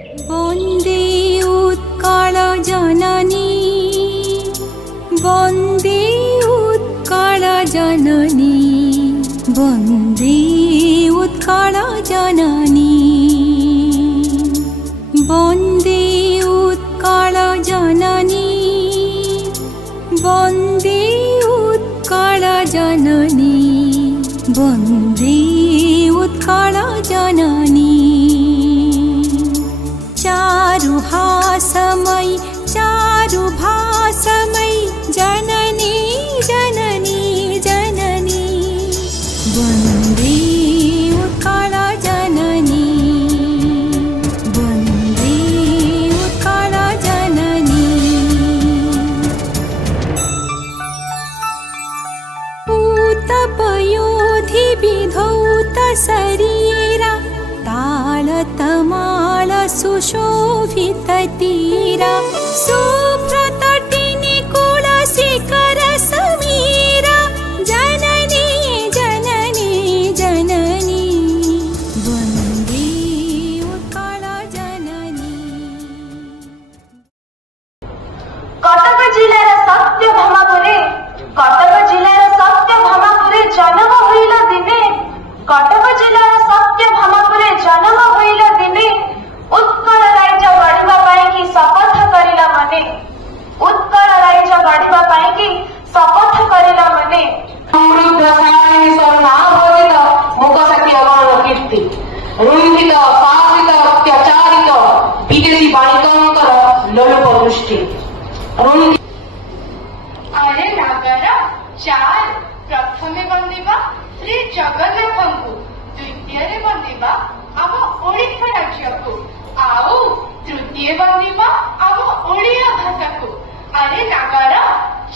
वन्दे उत्कल जननी वन्दे उत्कल जननी वन्दे उत्कल जननी वन्दे उत्कल जननी वन्दे उत्कल जननी वन्दे उत्कल जननी चारुहासमयी चारुभासमयी जननी जननी जननी वन्दे उत्कल जननी वन्दे उत्कल जननी पूतपयोधि विधौत शरीरा तालतमाल सुशोभित तीरा सुप्रतटिनी कुल शिखर समीरा जननी जननी जननी वन्दे उत्कल जननी। कटक जिल्लार सत्यभामापुरे जन्म होइला दिने कटक जिल्लार सत्यभामापुरे जन्म होइला दिने उत्कल राज्य गढ़िबा पाई कि शपथ करिला मने उत्कल राज्य गढ़िबा पाई कि शपथ करिला मने समृद्ध सायनी स्वर्णाभरित मुखसखी अगण कीर्ति रुंधित शासित अत्याचारित विदेशी बाणिकंकर लोलुप दृष्टि अरे नागर चाल प्रथमे बंदिबा श्री जगन्नाथଙ୍କୁ द्वितीय बंदिबा आम ओडिशा राज्य को आउ तृतीय बंदिबा आम ओडिया भाषा को। अरे नागर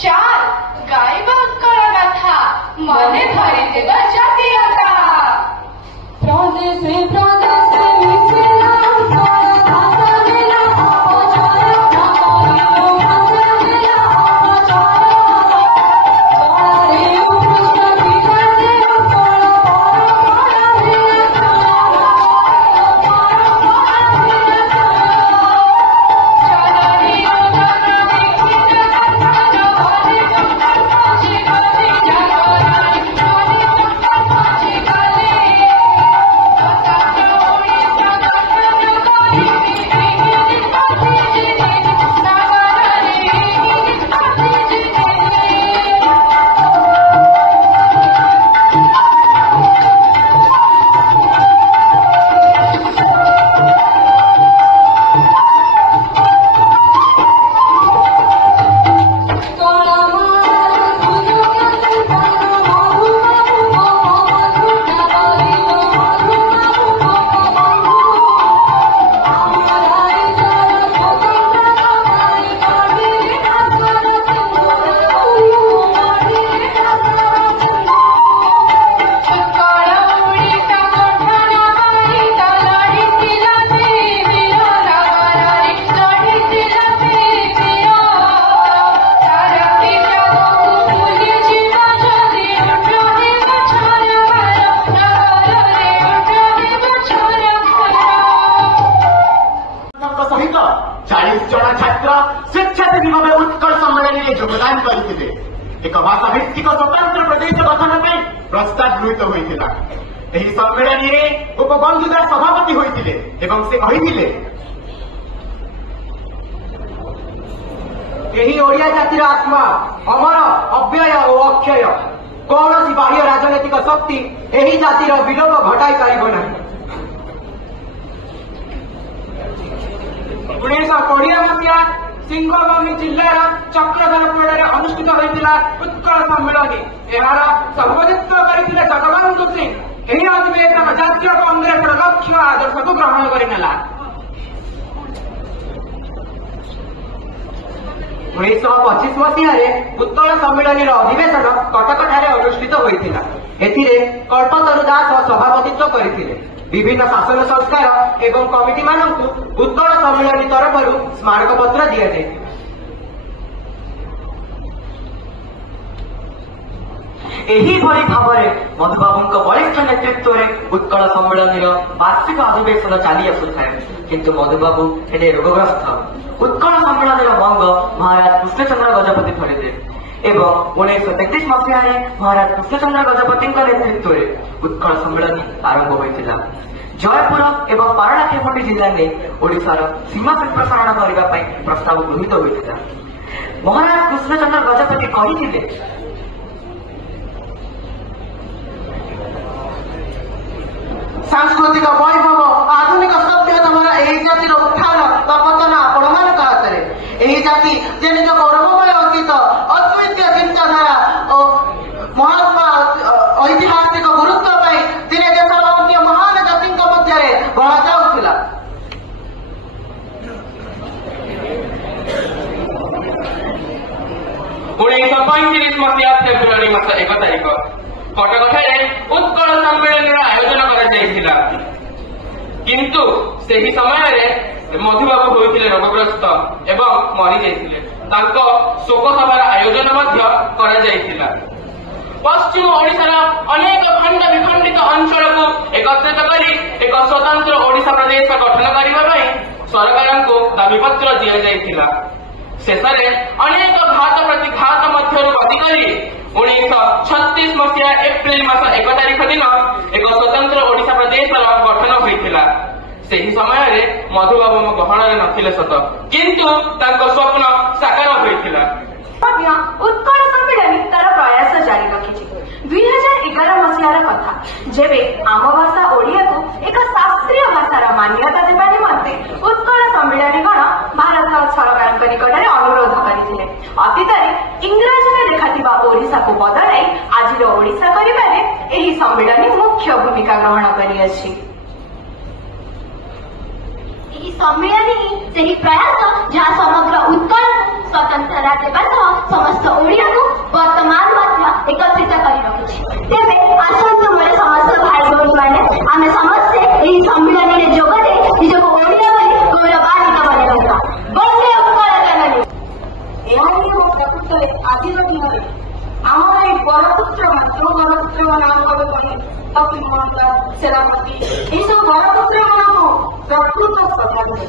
चाल गाइबा उत्कल गाथा मने धरि देबा जातीयता प्रदेशे प्रदेशे मिसिला योगदान करते एक भाषा भित्तिक स्वतंत्र प्रदेश गठन में प्रस्ताव गृहीत होता। सम्मेलन में गोपबंधुदार सभापति होते से कही ओडिया जातिर आत्मा अमर अव्यय और अक्षय कौन बाह्य राजनैतिक शक्ति यही जातिर विलोप घटाई पार ना। 1920 मसीहा सिंहभूमि जिलार चक्रधरपुर अनुष्ठित होता उत्कल सम्मेलन यार सभापतित्व करते जगबंधु सिंह यही अधिवेशन जातीय कांग्रेस लक्ष्य आदर्श को ग्रहण करनेला। 1925 मसीह उत्कल सम्मेलन अधिवेशन कटक अनुष्ठित होता। कल्पतरु दास सभापतित्व करते। विभिन्न शासन संस्कार एवं कमिटी मानू उत्कल सम्मेलन तरफ स्मारक पत्र दि जाए। एहीभଳି ଭାବରେ ମଧୁବାବୁଙ୍କ ବଳିଷ୍ଠ ନେତୃତ୍ୱରେ उत्कल सम्मेलन वार्षिक अधिवेशन चली आसुଥାଏ। କିନ୍ତୁ ମଧୁବାବୁ ହେଲେ ରୋଗଗ୍ରସ୍ତ। ଉତ୍କଳ ସମ୍ମିଳନୀର ମଙ୍ଗ ମହାରାଜ କୃଷ୍ଣଚନ୍ଦ୍ର ଗଜପତି ଧରିଲେ ଏବଂ 1933 ମସିହାରେ ମହାରାଜ କୃଷ୍ଣଚନ୍ଦ୍ର ଗଜପତିଙ୍କ ନେତୃତ୍ୱରେ ଉତ୍କଳ ସମ୍ମିଳନୀ ଆରମ୍ଭ ହୋଇଥିଲା। ଜୟପୁର ଏବଂ ପାରଳାଖେମୁଣ୍ଡି ଜିଲ୍ଲାରେ ଓଡ଼ିଶାର ସୀମା ସମ୍ପ୍ରସାରଣ କରିବା ପାଇଁ ପ୍ରସ୍ତାବ ଗୃହୀତ ହୋଇଥିଲା। ମହାରାଜ କୃଷ୍ଣଚନ୍ଦ୍ର ଗଜପତି କହିଥିଲେ, ସାଂସ୍କୃତିକ ବୈଭବ ଆଧୁନିକ ସଭ୍ୟତମର ଏହି ଜାତିର ଉତ୍ଥାନ ବା ପତନ ଆପଣମାନଙ୍କ ହାତରେ। ଏହି ଜାତି ଯେ ନିଜ ଗୌରବମୟ ଅତୀତ, ଅଦ୍ୱିତୀୟ ଚିନ୍ତାଧାରା ଓ ମହାତ୍ମା ଐତିହାସିକ ଗୁରୁତ୍ୱ ପାଇଁ ଦିନେ ଦେଶର ଅନ୍ୟ ମହାନ ଜାତିଙ୍କ ମଧ୍ୟରେ ଗଢ଼ା ଯାଉଥିଲା। ମସିହା ଫେବୃଆରୀ ମାସ 1 ତାରିଖ କଟକଠାରେ ଉତ୍କଳ ସମ୍ମିଳନୀର ଆୟୋଜନ କରାଯାଇଥିଲା। କିନ୍ତୁ ସେହି ସମୟରେ ମଧୁବାବୁ ହୋଇଥିଲେ ରୋଗଗ୍ରସ୍ତ ଏବଂ ମରିଯାଇଥିଲେ। ତାଙ୍କ ଶୋକ ସଭାର ଆୟୋଜନ ମଧ୍ୟ କରାଯାଇଥିଲା। ପଶ୍ଚିମ ଓଡ଼ିଶାର ଅନେକ ଖଣ୍ଡ ବିଖଣ୍ଡିତ ଅଞ୍ଚଳକୁ ଏକତ୍ରିତ କରି ଏକ ସ୍ୱତନ୍ତ୍ର ଓଡ଼ିଶା ପ୍ରଦେଶ ଗଠନ କରିବା ପାଇଁ ସରକାରଙ୍କୁ ଦାବିପତ୍ର ଦିଆଯାଇଥିଲା। ଶେଷରେ ଅନେକ ଘାତ ପ୍ରତିଘାତ ମଧ୍ୟରୁ ଗତି କରି 1936 ମସିହା ଏପ୍ରିଲ ମାସ 1 ତାରିଖ ଦିନ ଏକ ସ୍ୱତନ୍ତ୍ର ଓଡ଼ିଶା ପ୍ରଦେଶର ଗଠନ ହୋଇଥିଲା। ସେହି ସମୟରେ ମଧୁବାବୁ ମୋ ଗହଣରେ ନଥିଲେ ସତ, କିନ୍ତୁ ତାଙ୍କ ସ୍ୱପ୍ନ ସାକାର ହୋଇଥିଲା। ଉତ୍କଳ ସମ୍ମିଳନୀ ତାର ପ୍ରୟାସ ଜାରି ରଖିଛି। 2011 ମସିହାର କଥା, ଯେବେ ଆମ ଭାଷା ଓଡ଼ିଆକୁ ଏକ ଶାସ୍ତ୍ରୀୟ ଭାଷାର ମାନ୍ୟତା ଦେବା ନିମନ୍ତେ ଉତ୍କଳ ସମ୍ମିଳନୀଗଣ ଭାରତ ସରକାରଙ୍କ ନିକଟରେ ଅନୁରୋଧ କରିଥିଲେ। ଅତୀତରେ ଇଂରାଜୀରେ ଲେଖାଥିବା ଓଡ଼ିଶାକୁ ବଦଳାଇ ଆଜିର ଓଡ଼ିଶା କରିବାରେ ଏହି ସମ୍ମିଳନୀ ମୁଖ୍ୟ ଭୂମିକା ଗ୍ରହଣ କରିଅଛି। ଏହି ସମ୍ମିଳନୀ ସେହି ପ୍ରୟାସ ଯାହା ସମଗ୍ର ଉତ୍କଳକୁ ସ୍ୱତନ୍ତ୍ରତା ଦେବା ସହ ସମସ୍ତ ଓଡ଼ିଆକୁ ବର୍ତ୍ତମାନ ମଧ୍ୟ ଏକତ୍ରିତ କରି ରଖିଛି। ତେବେ ଆସନ୍ତୁ ମୋର ସମସ୍ତ ଭାଇ ଭଉଣୀମାନେ, ଆମେ ସମସ୍ତେ ଏହି ସମ୍ମିଳନୀରେ ଯୋଗ ଦେଇ ନିଜକୁ ଓଡ଼ିଆ ବୋଲି ଗୌରବାନ୍ୱିତ ବନେଇବା। ବନ୍ଦେ ଉତ୍କଳ ଜନନୀ। ଏହା ହିଁ ମୋ ପ୍ରକୃତରେ ଆଜିର ଦିନରେ ଆମର ଏହି ବରପୁତ୍ର ବରପୁତ୍ରମାନଙ୍କ ପାଇଁ ଫକୀର ମୋହନ ଦାସ, ସେନାପତି ଏସବୁ ବରପୁତ୍ରମାନଙ୍କୁ ପ୍ରକୃତ ଶ୍ରଦ୍ଧାଞ୍ଜଳି।